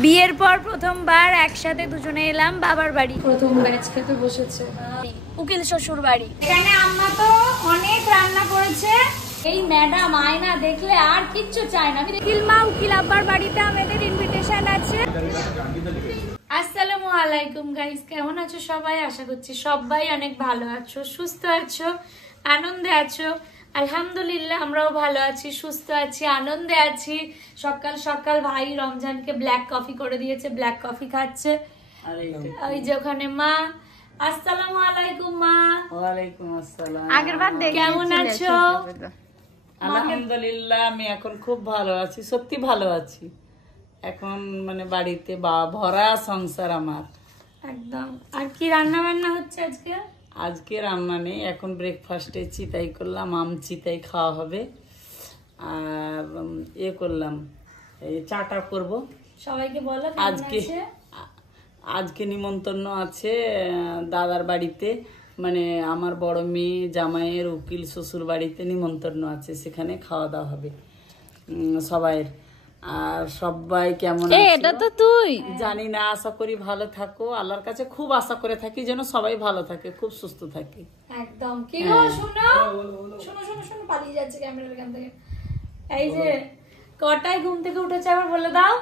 বিয়ের পর প্রথমবার একসাথে দুজনে এলাম বাবার বাড়ি। প্রথম ব্যাচ খেতে বসেছে উকিল শ্বশুর বাড়ি। এখানে আম্মা তো অনেক রান্না করেছে। এই ম্যাডাম আয়না দেখলে আর কিচ্ছু চায় না। উকিল মা উকিল আব্বার বাড়িতে আমাদের ইনভিটেশন আছে। আসসালামু আলাইকুম গাইস, কেমন আছো সবাই? আশা করছি সবাই অনেক ভালো আছো, সুস্থ আছো, আনন্দে আছো। আলহামদুলিল্লাহ আমরাও ভালো আছি, সুস্থ আছি, আনন্দে আছি। সকাল সকাল ভাই রমজানকে ব্ল্যাক কফি করে দিয়েছে, ব্ল্যাক কফি খাচ্ছে। ওই যে ওখানে মা। আসসালামু আলাইকুম মা। ওয়ালাইকুম আসসালাম। আগের বার দেখে কেমন আছো? আলহামদুলিল্লাহ আমি এখন খুব ভালো আছি, সত্যি ভালো আছি। এখন মানে বাড়িতে ভরা সংসার আমার একদম। আর কি রান্না বান্না হচ্ছে আজকে? আজকে রান্না নেই, এখন ব্রেকফাস্টে চিতাই করলাম, আম চিতাই খাওয়া হবে। আর করলাম এই চাটা করব। সবাইকে বলো আজকে নিমন্ত্রণ আছে দাদার বাড়িতে, মানে আমার বড় মেয়ে জামাইয়ের উকিল শ্বশুর বাড়িতে নিমন্ত্রণ আছে, সেখানে খাওয়া দাওয়া হবে সবাইয়ের। আর সবাই কেমন আছে? এটা তো তুই জানি না, আশা করি ভালো থাকো। আল্লাহর কাছে খুব আশা করে থাকি যেন সবাই ভালো থাকে, খুব সুস্থ থাকে। একদম। কি গো শোনো শোনো শোনো শোনো, পালিয়ে যাচ্ছে ক্যামেরার কাছ থেকে। এই যে কটায় ঘুম থেকে উঠেছে আবার বলে দাও?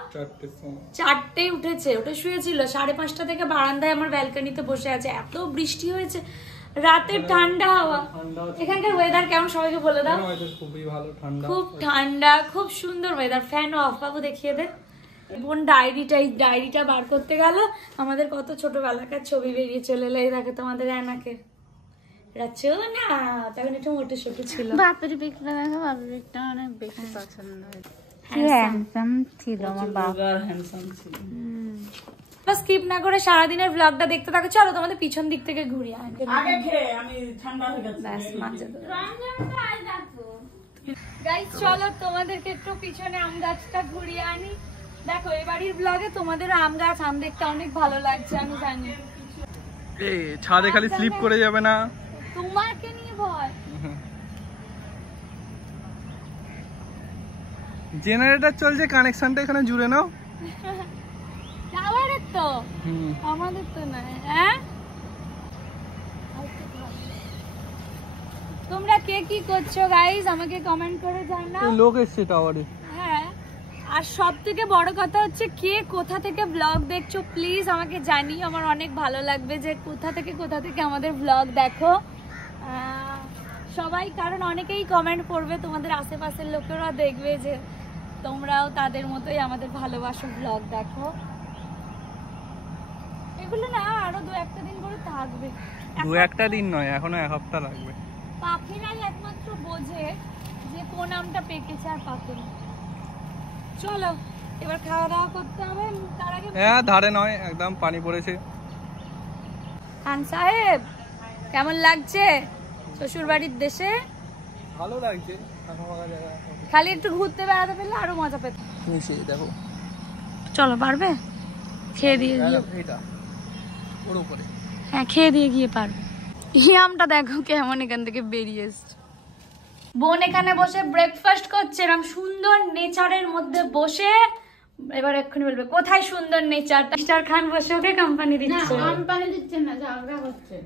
4টে উঠেছে, উঠে শুয়েছিল। 5:30 থেকে বারান্দায় আমার ব্যালকনিতে বসে আছে। এত বৃষ্টি হয়েছে, রাতের ঠান্ডা হাওয়া। এখানকার ওয়েদার কেমন সবাইকে বলে দাও? খুবই ভালো, ঠান্ডা, খুব ঠান্ডা, খুব সুন্দর ওয়েদার। Fan of. বাবু দেখিয়ে দে। বোন ডায়েরিটা বার করতে গেল, আমাদের কত ছোটবেলাকার ছবি বেরিয়ে চলে এলো। এই দেখো তোমাদের অ্যানাকে রাখছো না, তখন একটু মোটে সোটে ছিল। বাপের পিকটা দেখো, বাপের পিকটা অনেক বেশি পছন্দ হয়েছে। হ্যান্ডসাম ছিল আমার বাবা, হ্যান্ডসাম ছিল। স্কিপ না করে সারাদিনের ব্লগটা দেখতে থাকো। চলো তোমাদের পিছন দিক থেকে ঘুরিয়ে আনি। আগে খেয়ে আমি ঠান্ডা হয়ে গেছে। গাইস চলো তোমাদেরকে একটু পিছনে আম গাছটা ঘুরিয়ে আনি। দেখো এই বাড়ির ব্লগে তোমাদের আম গাছ, আম দেখতে অনেক ভালো লাগছে আমি জানি। এই ছাদে খালি স্লিপ করে যাবে না, তোমাকে নিয়ে ভয়। জেনারেটর চলছে, কানেকশনটা এখানে জুড়ে নাও। টাওয়ারের তো, আমাদের তো না। হ্যাঁ তোমরা কে কি করছো গাইস আমাকে কমেন্ট করে জানাও। লোক এসছে টাওয়ারে। হ্যাঁ, আর সব থেকে বড় কথা হচ্ছে কে কোথা থেকে ব্লগ দেখছো প্লিজ আমাকে জানিও। আমার অনেক ভালো লাগবে যে কোথা থেকে আমাদের ব্লগ দেখো সবাই, কারণ অনেকেই কমেন্ট করবে, তোমাদের আশেপাশের লোকেরা দেখবে যে তোমরাও তাদের মতোই আমাদের ভালোবাসো, ব্লগ দেখো। এগুলো না আরো 2-1 দিন করে থাকবে। 2-1 দিন নয়, এখনো 1 সপ্তাহ লাগবে। পাখিরাই একমাত্র বোঝে যে কোন আমটা পেকেছে আর পাকেনি। চলো এবার খাওয়া দাওয়া করতে হবে। তার আগে হ্যাঁ, ধারে নয়, একদম পানি পড়েছে। খান সাহেব কেমন লাগছে শ্বশুর বাড়ির দেশে? ভালো লাগছে, খালি একটু ঘুরতে বেড়াতে পেলে আরো মজা পেতাম। দেখো চলো, পারবে? খেয়ে দিয়ে এটা ওর উপরে। হ্যাঁ, খেয়ে দিয়ে গিয়ে পারবে। এই আমটা দেখো কেমন এখান থেকে বেরিয়ে এসছে। বোন এখানে বসে ব্রেকফাস্ট করছে, এরকম সুন্দর নেচারের মধ্যে বসে। এবার এক্ষুনি বলবে কোথায় সুন্দর নেচার। মিস্টার খান বসে ওকে কোম্পানি দিচ্ছে। কোম্পানি দিচ্ছে না, ঝগড়া হচ্ছে।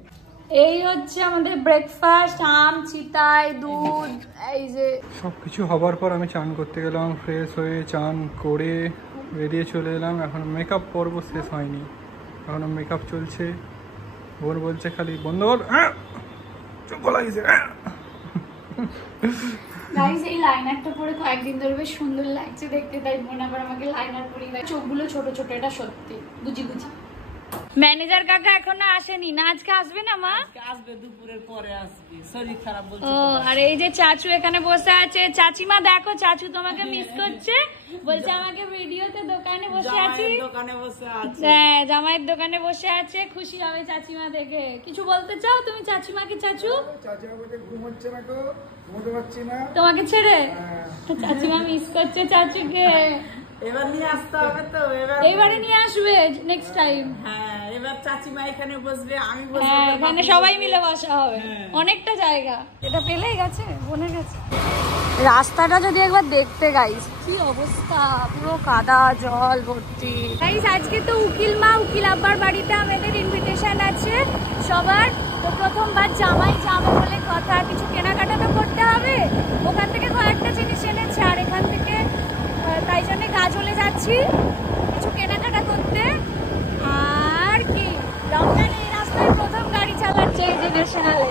এই হচ্ছে আমাদের ব্রেকফাস্ট, আম চিতাই, দুধ। এই যে সবকিছু হবার পর আমি চান করতে গেলাম, ফ্রেশ হয়ে চান করে বেরিয়ে চলে এলাম। এখন মেকআপ পর্ব শেষ হয়নি, এখনো মেকআপ চলছে। বোন বলছে খালি বন্ধ কর, চোখ গলা গেছে। গাইস এই লাইনারটা পরে কয়েকদিন ধরে বেশ সুন্দর লাগছে দেখতে, তাই বোন আবার আমাকে লাইনার পরিয়ে দেয়। চোখগুলো ছোট ছোট, এটা সত্যি গুজি। ম্যানেজার কাকা এখনো আসেনি না? আজকে আসবে না মা? আসবে, দুপুরের পরে আসবে, শরীর খারাপ বলছে। ও, আর এই যে চাচু এখানে বসে আছে। চাচিমা দেখো, চাচু তোমাকে মিস করছে, বলছে আমাকে ভিডিওতে দোকানে বসে আছি। হ্যাঁ, জামাইয়ের দোকানে বসে আছে, খুশি হবে চাচিমা দেখে। কিছু বলতে চাও তুমি চাচিমাকে? চাচু তোমাকে ছেড়ে চাচিমা মিস করছে চাচুকে। এবার নিয়ে আসতে হবে তো, এইবারে নিয়ে আসবে নেক্সট টাইম। হ্যাঁ, এবার চাচিমা এখানে বসবে, আমি বসবো, হ্যাঁ, এখানে সবাই মিলে বসা হবে, অনেকটা জায়গা। এটা পেলেই গেছে, বোনের গেছে। রাস্তাটা যদি একবার দেখতে গাইস, কি অবস্থা, পুরো কাদা জল ভর্তি। গাইস আজকে তো উকিল মা উকিল আব্বার বাড়িতে আমাদের ইনভিটেশন আছে সবার। তো প্রথমবার জামাই যাবে বলে কথা, কিছু কেনাকাটা তো করতে হবে। ওখান থেকে কয়েকটা জিনিস এনেছে, আর এখান থেকে তাই জন্য গাজলে যাচ্ছি কিছু কেনাকাটা করতে। আর কি রমজান এই রাস্তায় প্রথম গাড়ি চালাচ্ছে এই জেনারেশনালে,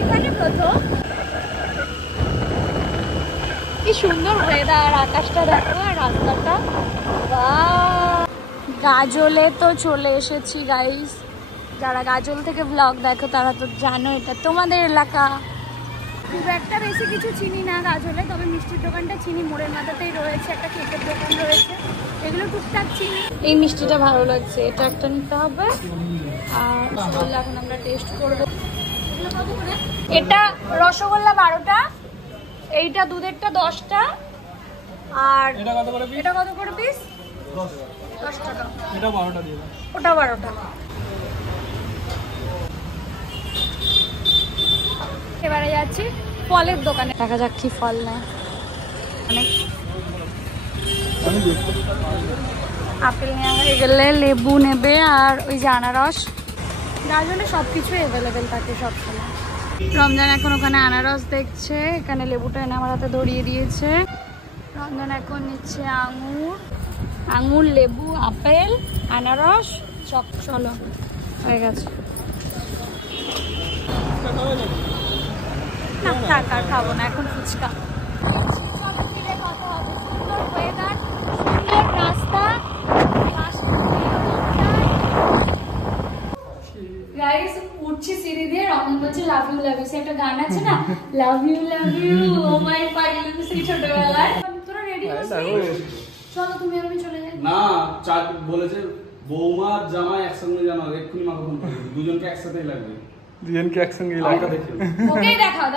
এখানে প্রথম। কি সুন্দর ওয়েদার, আকাশটা দেখো আর রাস্তাটা। গাজলে তো চলে এসেছি গাইস। যারা গাজল থেকে ব্লগ দেখো তারা তো জানো এটা তোমাদের এলাকা। খুব একটা বেশি কিছু চিনি না গাজলে, তবে মিষ্টির দোকানটা চিনি, মোড়ের মাথাতেই রয়েছে, একটা কেকের দোকান রয়েছে, এগুলো টুকটাক চিনি। এই মিষ্টিটা ভালো লাগছে, এটা একটা নিতে হবে। আর রসগোল্লা এখন আমরা টেস্ট করবো। এটা রসগোল্লা 12টা, এইটা দুধেরটা 10টা, আর এটা কত করে পিস? 10 টাকা। এটা 12টা দিয়ে দাও। ওটা 12টা। এবারে যাচ্ছি ফলের দোকানে, দেখা যাক কি ফল নেয়। আপেল নেওয়া হয়ে গেলে লেবু নেবে, আর ওই যে আনারস। গাজলে সব কিছু অ্যাভেলেবেল থাকে সবসময়। রমজান এখন ওখানে আনারস দেখছে, এখানে লেবুটা এনে আমার হাতে ধরিয়ে দিয়েছে। রমজান এখন নিচ্ছে আঙুর, লেবু, আপেল, আনারস। চলো হয়ে গেছে। না থাক, আর খাবো না এখন, ফুচকা। সুন্দর ওয়েদার, সুন্দর রাস্তা। গাইস উঠছি সিঁড়ি দিয়ে, রমন বলছে লাভ ইউ লাভ ইউ, সে একটা গান আছে না, লাভ ইউ ও মাই পাগল, সেই ছোটবেলায়। তোরা রেডি হচ্ছিস? চলো তুমি আর আমি চলে যাই। না, চার বলেছে বৌমা জামাই একসঙ্গে জানো, এক্ষুনি মাকে ফোন করে দুজনকে একসাথেই লাগবে। দুজনকে একসঙ্গেই লাগবে। ওকেই দেখাও,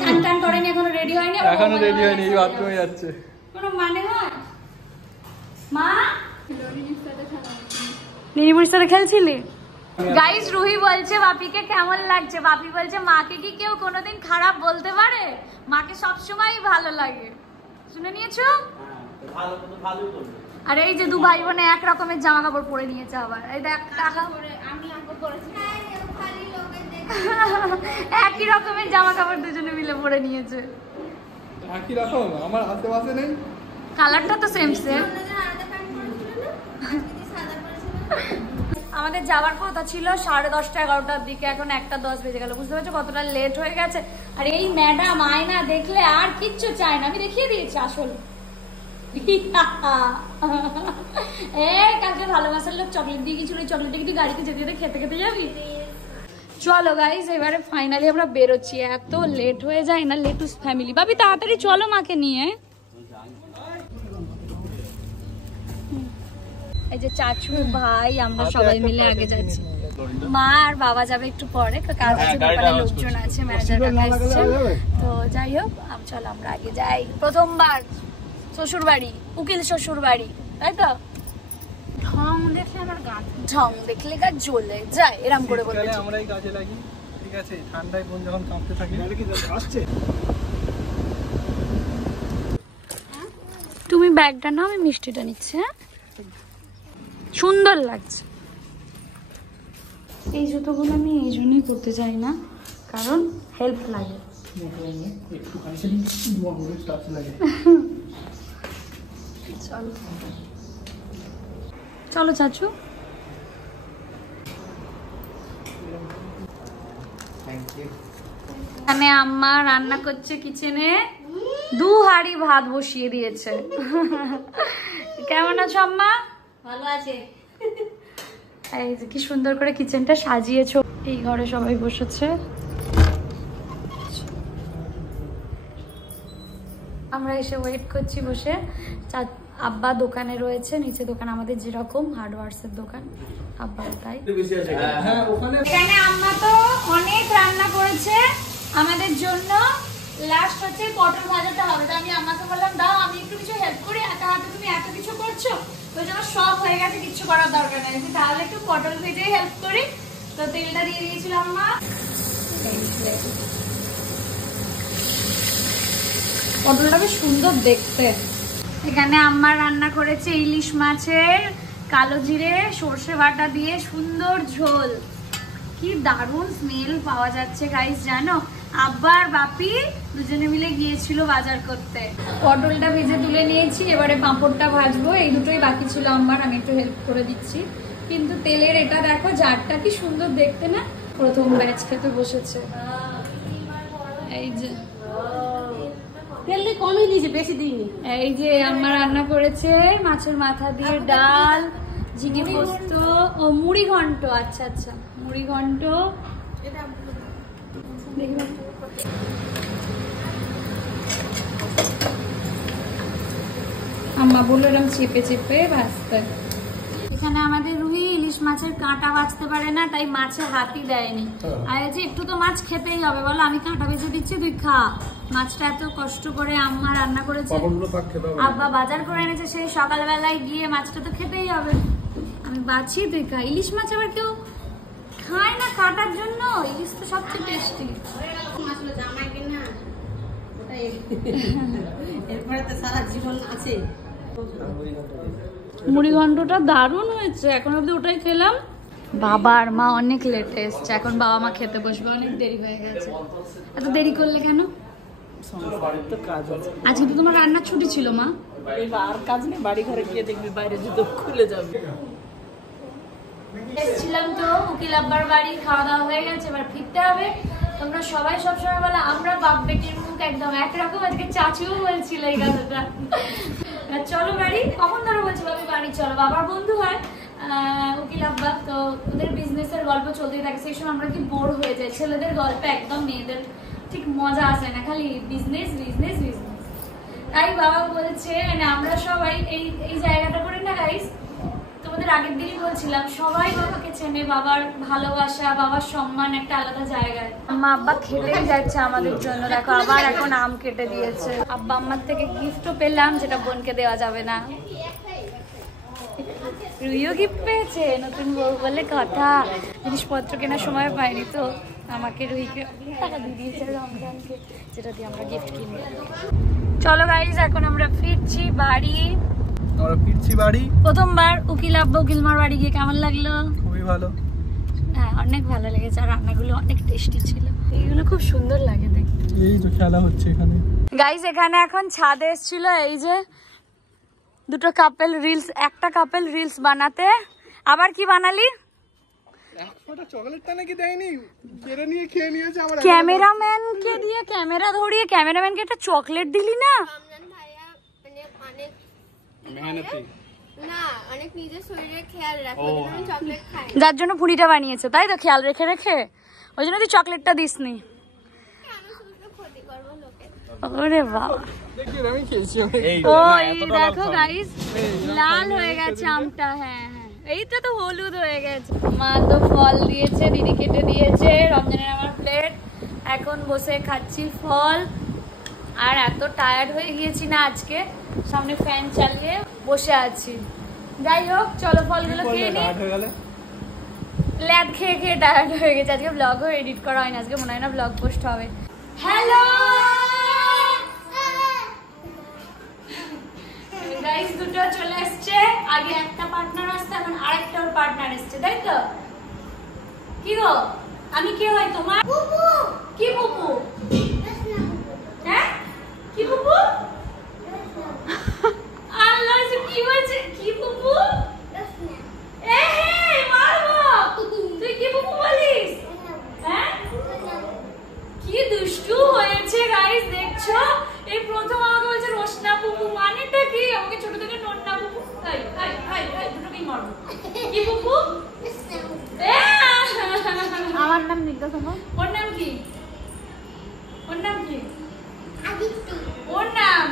চান টান করেনি, এখনো রেডি হয়নি। এখনো রেডি হয়নি, এই বাথরুমে যাচ্ছে। কোনো মানে হয়? মা নিরিমুর সাথে খেলছিলি? গাইস রুহি বলছে বাপিকে কেমন লাগছে, বাপি বলছে মাকে কি কেউ কোনোদিন খারাপ বলতে পারে, মাকে সবসময়ই ভালো লাগে। শুনে নিয়েছো? আর এই যে দু ভাই বোনে এক রকমের জামা কাপড় পরে নিয়েছে আবার, এই দেখ একই রকমের জামা কাপড় দুজনে মিলে পরে নিয়েছে। একই রকম, আমার হাতে পাশে নেই, কালারটা তো সেম সেম। আমাদের যাওয়ার কথা ছিল 10:30 11টার দিকে, এখন 1:10 বেজে গেল। বুঝতে পারছো কতটা লেট হয়ে গেছে। আর এই ম্যাডাম আয়না দেখলে আর কিচ্ছু চায় না, আমি দেখিয়ে দিয়েছি আসল। কালকে ভালোবাসার লোক চকলেট দিয়ে গেছিল, ওই চকলেটটা কি গাড়িতে যেতে যেতে খেতে খেতে যাবি? চলো গাইস এবারে ফাইনালি আমরা বেরোচ্ছি। এত লেট হয়ে যায় না, লেটুস ফ্যামিলি। ভাবি তাড়াতাড়ি চলো মাকে নিয়ে। এই যে চাচু ভাই আমরা সবাই মিলে আগে যাচ্ছি, মা আর বাবা যাবে একটু পরে, কারণ দোকানে লোকজন আছে, ম্যানেজার কাকা এসেছে। তো যাই হোক চলো আমরা আগে যাই। প্রথমবার শ্বশুর বাড়ি, উকিল শ্বশুর বাড়ি, তাই তো? ঢং দেখলে আমার গা, ঢং দেখলে গা জ্বলে যায়, এরম করে বলতে। আমরাই কাজে লাগি, ঠিক আছে? ঠান্ডায় বোন যখন কাঁপতে থাকে। তুমি ব্যাগটা নাও, আমি মিষ্টিটা নিচ্ছি। হ্যাঁ সুন্দর লাগছে। এই জুতোগুলো আমি এই জন্যই পরতে চাই না, কারণ হেল্প লাগে। চলো চলো চাচু। এখানে আম্মা রান্না করছে কিচেনে, 2 হাঁড়ি ভাত বসিয়ে দিয়েছে। কেমন আছো আম্মা? ভালো আছে। এই যে কি সুন্দর করে কিচেনটা সাজিয়েছো। এই ঘরে সবাই বসেছে, আমরা এসে ওয়েট করছি বসে। আব্বা দোকানে রয়েছে, নিচে দোকান আমাদের যেরকম হার্ডওয়ার্সের দোকান, আব্বা তাই। এখানে আম্মা তো অনেক রান্না করেছে আমাদের জন্য। লাস্ট হচ্ছে পটল ভাজাতে হবে। তো আমি আমাকে বললাম দাও আমি একটু কিছু হেল্প করি, একা হাতে তুমি এত কিছু করছো, ওই জন্য সব হয়ে গেছে, কিছু করার দরকার নেই, তাহলে একটু পটল ভেজে হেল্প করি। তো তেলটা দিয়ে দিয়েছিলাম মা। পটলটা বেশ সুন্দর দেখতে। এখানে আম্মা রান্না করেছে ইলিশ মাছের কালো জিরে সর্ষে বাটা দিয়ে সুন্দর ঝোল। কি দারুণ স্মেল পাওয়া যাচ্ছে গাইস, জানো আব্বা আর বাপি দুজনে মিলে গিয়েছিল বাজার করতে। পটলটা ভেজে তুলে নিয়েছি, এবারে পাঁপড়টা ভাজবো, এই দুটোই বাকি ছিল আমার, আমি একটু হেল্প করে দিচ্ছি। কিন্তু তেলের এটা দেখো জারটা কি সুন্দর দেখতে না, প্রথম ব্যাচ খেতে বসেছে। এই যে তেল কমই দিয়েছি, বেশি দিইনি। এই যে আমার রান্না করেছে মাছের মাথা দিয়ে ডাল, ঝিঙে পোস্ত ও মুড়ি ঘন্ট। আচ্ছা আচ্ছা, মুড়ি ঘন্ট। আম্মা বললো এরকম চেপে চেপে ভাজতে। এখানে আমাদের রুহি ইলিশ মাছের কাঁটা বাছতে পারে না, তাই মাছে হাতই দেয়নি। আর যে একটু তো মাছ খেতেই হবে, বলো আমি কাঁটা বেছে দিচ্ছি তুই খা। মাছটা এত কষ্ট করে আম্মা রান্না করেছে, আব্বা বাজার করে এনেছে সেই সকালবেলায় গিয়ে, মাছটা তো খেতেই হবে। আমি বাছি তুই খা। ইলিশ মাছ আবার কেউ খায় না কাটার জন্য, ইলিশ তো সবচেয়ে টেস্টি। এরপরে তো সারা জীবন আছে। মুড়ি ঘন্টটা দারুণ হয়েছে, এখন অব্দি ওটাই খেলাম। বাবা আর মা অনেক লেটে এসছে, এখন বাবা মা খেতে বসবে, অনেক দেরি হয়ে গেছে। এত দেরি করলে কেন? তো কাজ আছে, আজকে তো তোমার রান্নার ছুটি ছিল মা। আর কাজ নেই, বাড়ি ঘরে গিয়ে দেখবি বাইরে যদি খুলে যাবে। এসেছিলাম তো উকিল আব্বার বাড়ি, খাওয়া দাওয়া হয়ে গেছে, এবার ফিরতে হবে। তোমরা সবাই সবসময় বলো আমরা বাপ বেটির মুখ একদম একরকম, আজকে চাচিও বলছিল এই কথাটা। চলো বাড়ি, কখন ধরে বলছিল আমি বাড়ি চলো, বাবার বন্ধু হয় উকিল আব্বা, তো ওদের বিজনেসের গল্প চলতেই থাকে, সেই সময় আমরা কি বোর হয়ে যাই, ছেলেদের গল্পে একদম মেয়েদের ঠিক মজা আসে না, খালি বিজনেস বিজনেস বিজনেস। তাই বাবা বলেছে মানে আমরা সবাই এই জায়গাটা করে না গাইস, তোমাদের আগের দিনই বলছিলাম সবাই বাবাকে চেনে, বাবার ভালোবাসা বাবার সম্মান একটা আলাদা জায়গায়। আম্মা আব্বা খেতেই যাচ্ছে আমাদের জন্য, দেখো আবার এখন আম কেটে দিয়েছে। আব্বা আম্মার থেকে গিফটও পেলাম, যেটা বোনকে দেওয়া যাবে না। রুইও গিফট পেয়েছে, নতুন বউ বলে কথা, জিনিসপত্র কেনার সময় পাইনি তো আমাকে রুইকে টাকা দিয়ে দিয়েছে রমজানকে, যেটা দিয়ে আমরা গিফট কিনি। চলো গাইজ এখন আমরা ফিরছি বাড়ি। আমরা ফিরছি বাড়ি। প্রথমবার উকিল আব্বা উকিলমার বাড়ি গিয়ে কেমন লাগলো? খুবই ভালো। হ্যাঁ অনেক ভালো লেগেছে, আর রান্নাগুলো অনেক টেস্টি ছিল, এইগুলো খুব সুন্দর লাগে দেখতে। এই যে খেলা হচ্ছে এখানে গাইজ, এখানে এখন ছাদে এসেছিল এই যে দুটো কাপল রিলস, একটা কাপল রিলস বানাতে। আবার কি বানালি? চকলেটটা নাকি দেয়নি, কেড়ে নিয়ে খেয়ে নিয়েছে। আমার ক্যামেরাম্যানকে দিয়ে ক্যামেরা ধরিয়ে ক্যামেরাম্যানকে একটা চকলেট দিলি না? যার জন্য ভুঁড়িটা বানিয়েছে তাই তো, খেয়াল রেখে রেখে, ওই জন্য তুই চকলেটটা দিসনি। ওরে বাবা, আমি খেয়েছি। ও এই দেখো গাইস লাল হয়ে গেছে আমটা। হ্যাঁ হ্যাঁ, এইটা তো হলুদ হয়ে গেছে। মা তো ফল দিয়েছে, দিদি কেটে দিয়েছে, রমজানের আমার প্লেট, এখন বসে খাচ্ছি ফল। আর এত টায়ার্ড হয়ে গিয়েছি না আজকে, সামনে ফ্যান চালিয়ে বসে আছি। যাই হোক চলো ফলগুলো খেয়ে নি। ল্যাদ খেয়ে খেয়ে টায়ার্ড হয়ে গেছে। আজকে ব্লগও এডিট করা হয়নি, আজকে মনে হয় না ব্লগ পোস্ট হবে। হ্যালো গাইস, দুটো চলে এসছে, আগে একটা পার্টনার আসছে, এখন আরেকটার পার্টনার এসছে, তাই তো? কি গো, আমি কে হয় তোমার? বুবু। কি বুবু? হ্যাঁ কি বুবু? আল্লাহ কি বলছে? কি বুবু? এ হে মারবো, তুই কি বুবু বলিস? হ্যাঁ কি দুষ্টু হয়েছে গাইস, দেখছো? এই প্রথম আমাকে বলছে রোশনা বুবু, মানেটা কি? আমাকে ছোট থেকে নন্না বুবু, হাই হাই হাই হাই দুটোকেই মারবো। কি বুবু? আমার নাম জিজ্ঞাসা করো। ওর নাম কি? ওর নাম কি? ওর নাম,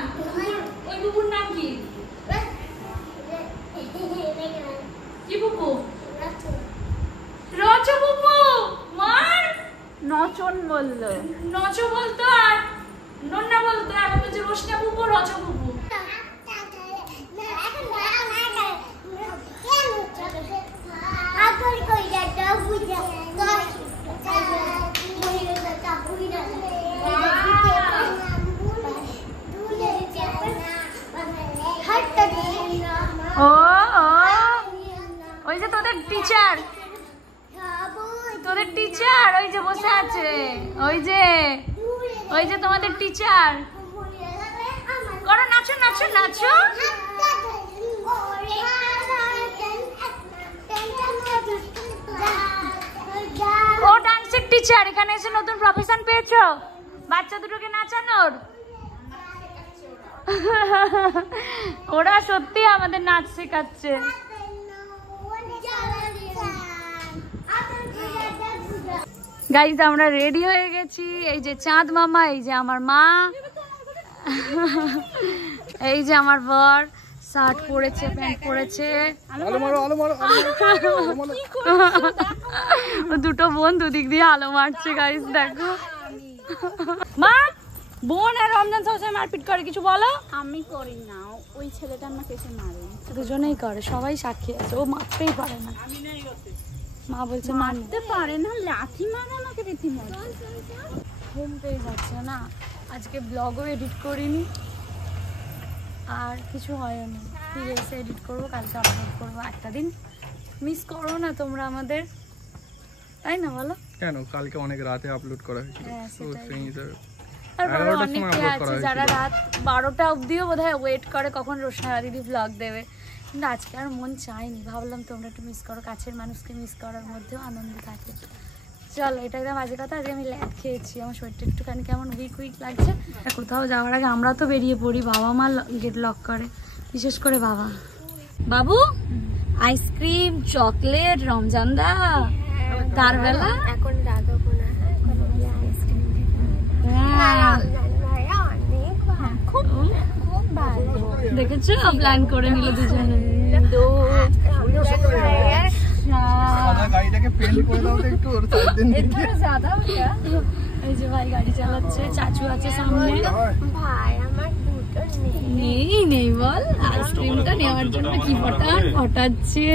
ওই বুবুর নাম কি? কি বুবু? রচ বুবু। মার নচন বললো। নচ বলতো, আর ও ওই যে তোদের টিচার ওই যে বসে আছে, ওই যে তোমাদের টিচার। করো, নাচো নাচো নাচো। ও ডান্সের টিচার, এখানে এসে নতুন প্রফেশন পেয়েছো বাচ্চা দুটোকে নাচানোর। ওরা সত্যি আমাদের নাচ শেখাচ্ছে। গাইজ আমরা রেডি হয়ে গেছি। এই যে চাঁদ মামা, এই যে আমার মা, এই যে আমার বর শার্ট পরেছে, প্যান্ট পরেছে। দুটো বোন দুদিক দিয়ে আলো মারছে গাইজ, দেখো। মা, বোন আর রমজান সবসময় মারপিট করে, কিছু বলো। আমি করি না, ওই ছেলেটা আমাকে এসে মারে। দুজনেই করে, সবাই সাক্ষী আছে। ও মারতেই পারে না, মা বলছে মারতে পারে না, লাথি মারে আমাকে রীতিমতো। ঘুম পেয়ে যাচ্ছে না, আজকে ব্লগও এডিট করিনি আর কিছু হয়নি। ফিরে এসে এডিট করবো, কালকে আপলোড করবো। একটা দিন মিস করো না তোমরা আমাদের, তাই না বলো? কেন, কালকে অনেক রাতে আপলোড করা হয়েছিল, হ্যাঁ, তো সেটাই। সেই হিসাবে তারপরে 11টার সময় অনেকে upload আছে করা যারা হয়েছিল। রাত 12টা অবধিও বোধহয় ওয়েট করে কখন রোশনা দিদি ব্লগ দেবে, কিন্তু আজকে আর মন চাইনি। ভাবলাম তোমরা একটু মিস করো, কাছের মানুষকে মিস করার মধ্যেও আনন্দ থাকে। চলো, এটা একদম বাজে কথা। আজকে আমি ল্যাদ খেয়েছি, আমার শরীরটা একটুখানি কেমন উইক লাগছে। কোথাও যাওয়ার আগে আমরা তো বেরিয়ে পড়ি, বাবা মা গেট লক করে, বিশেষ করে বাবা। বাবু, আইসক্রিম, চকলেট, রমজানদা তার বেলা এখন রাখবো না, আইসক্রিম খুব খুব ভালো। দেখেছো, প্ল্যান করে নিল দুজনে। গাড়িটাকে পেন্ট করে দাও তো একটু, ওর সাইড দিন। এই যে ভাই গাড়ি চালাচ্ছে, চাচু আছে সামনে। ভাই আমার দুটো নেই বল, আইসক্রিমটা নেওয়ার জন্য কি ফটাচ্ছে।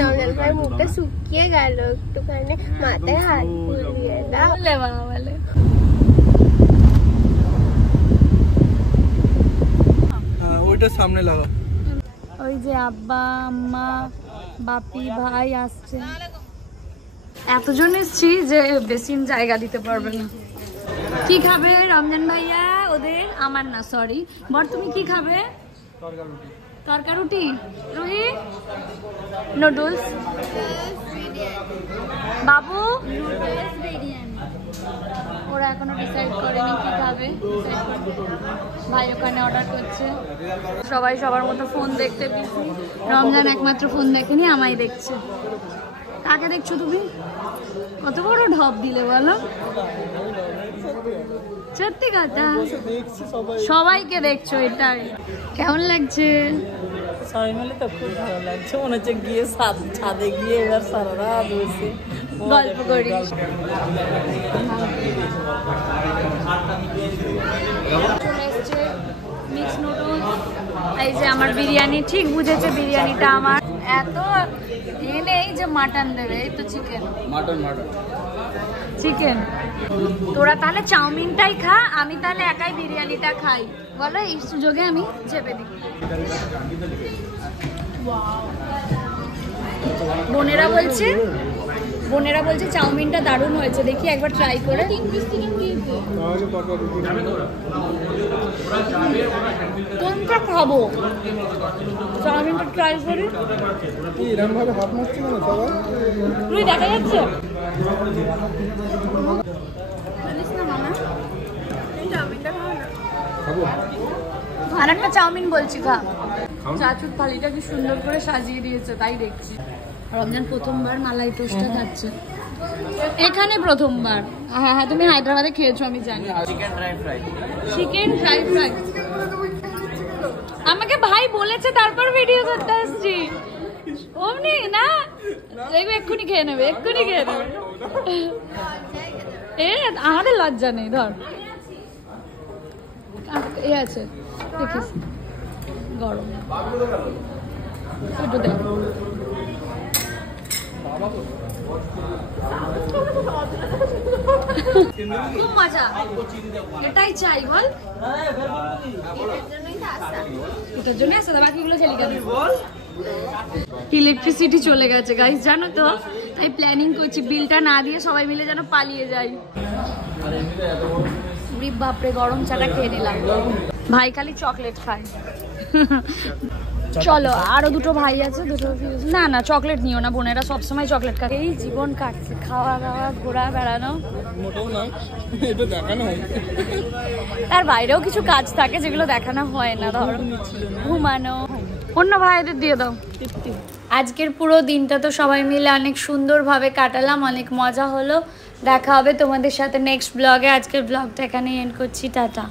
রমজান ভাই মুখটা শুকিয়ে গেল, একটুখানি মাথায় হাত বুলিয়ে দাও। বলে বাবা বলে। ওইটা সামনে লাগাও। ওই যে আব্বা, আম্মা, বাপি, ভাই আসছে। এতজন এসছি যে বেশি জায়গা দিতে পারবে না। কি খাবে রমজান ভাইয়া? ওদের, আমার না, সরি বর, তুমি কি খাবে? তরকা রুটি। রুহি নুডলস। বাবু ওরা এখনো ডিসাইড করেনি কি খাবে। ভাই ওখানে অর্ডার করছে। সবাই সবার মতো ফোন দেখতে বিজি। রমজান একমাত্র ফোন দেখেনি, আমায় দেখছে। কাকে দেখছো তুমি? কত বড় ঢপ দিলে বলো, সত্যি কথা। সবাইকে দেখছো, এটাই কেমন লাগছে? সবাই মিলে তো খুব ভালো লাগছে, মনে হচ্ছে গিয়ে ছাদে গিয়ে এবার সারা রাত বসে গল্প করি। চলে এসছে মিক্স নুডলস। এই যে আমার বিরিয়ানি, ঠিক বুঝেছে বিরিয়ানিটা আমার। এত নেই যে মাটন দেবে, এই তো চিকেন। চিকেন। তোরা তাহলে চাউমিনটাই খা, আমি তাহলে একাই বিরিয়ানিটা খাই। বলো, এই সুযোগে আমি চেপে দিই। বোনেরা বলছে চাউমিনটা দারুণ হয়েছে, দেখি একবার ট্রাই করে। কোনটা খাবো? চাউমিনটা ট্রাই করি। তুই দেখা যাচ্ছে আর একটা চাউমিন বলছি, খা। চাচুর থালিটা কি সুন্দর করে সাজিয়ে দিয়েছে, তাই দেখছি। রমজান প্রথমবার মালাই টোস্টটা খাচ্ছে এখানে, প্রথমবার। হ্যাঁ হ্যাঁ, তুমি হায়দ্রাবাদে খেয়েছো আমি জানি। চিকেন ফ্রাই ফ্রাই আমাকে ভাই বলেছে, তারপর ভিডিও করতে আসছি। অমনি না, দেখবে এক্ষুনি খেয়ে নেবে, এক্ষুনি খেয়ে নেবে। এ আমাদের লজ্জা নেই, ধর এ আছে, দেখিস গরম একটু দেখ। খুব মজা, এটাই চাই বল। এটার জন্য আসা বাকিগুলো ছেলে কেন ইলেকট্রিসিটি চলে গেছে গাইস জানো তো, তাই প্ল্যানিং করছি বিলটা না দিয়ে সবাই মিলে যেন পালিয়ে যাই। বাপরে গরম চাটা খেয়ে নিলাম, ভাই খালি চকলেট খায়। চলো আরো দুটো ভাই আছে, দুটো না না চকলেট নিও না, বোনেরা সবসময় চকলেট খায়। এই জীবন কাটছে, খাওয়া দাওয়া ঘোরা বেড়ানো, তার বাইরেও কিছু কাজ থাকে যেগুলো দেখানো হয় না, ধরো ঘুমানো। অন্য ভাইদের দিয়ে দাও। আজকের পুরো দিনটা তো সবাই মিলে অনেক সুন্দরভাবে কাটালাম, অনেক মজা হলো। দেখা হবে তোমাদের সাথে নেক্সট ব্লগে। আজকের ব্লগটা এখানে এন্ড করছি, টাটা।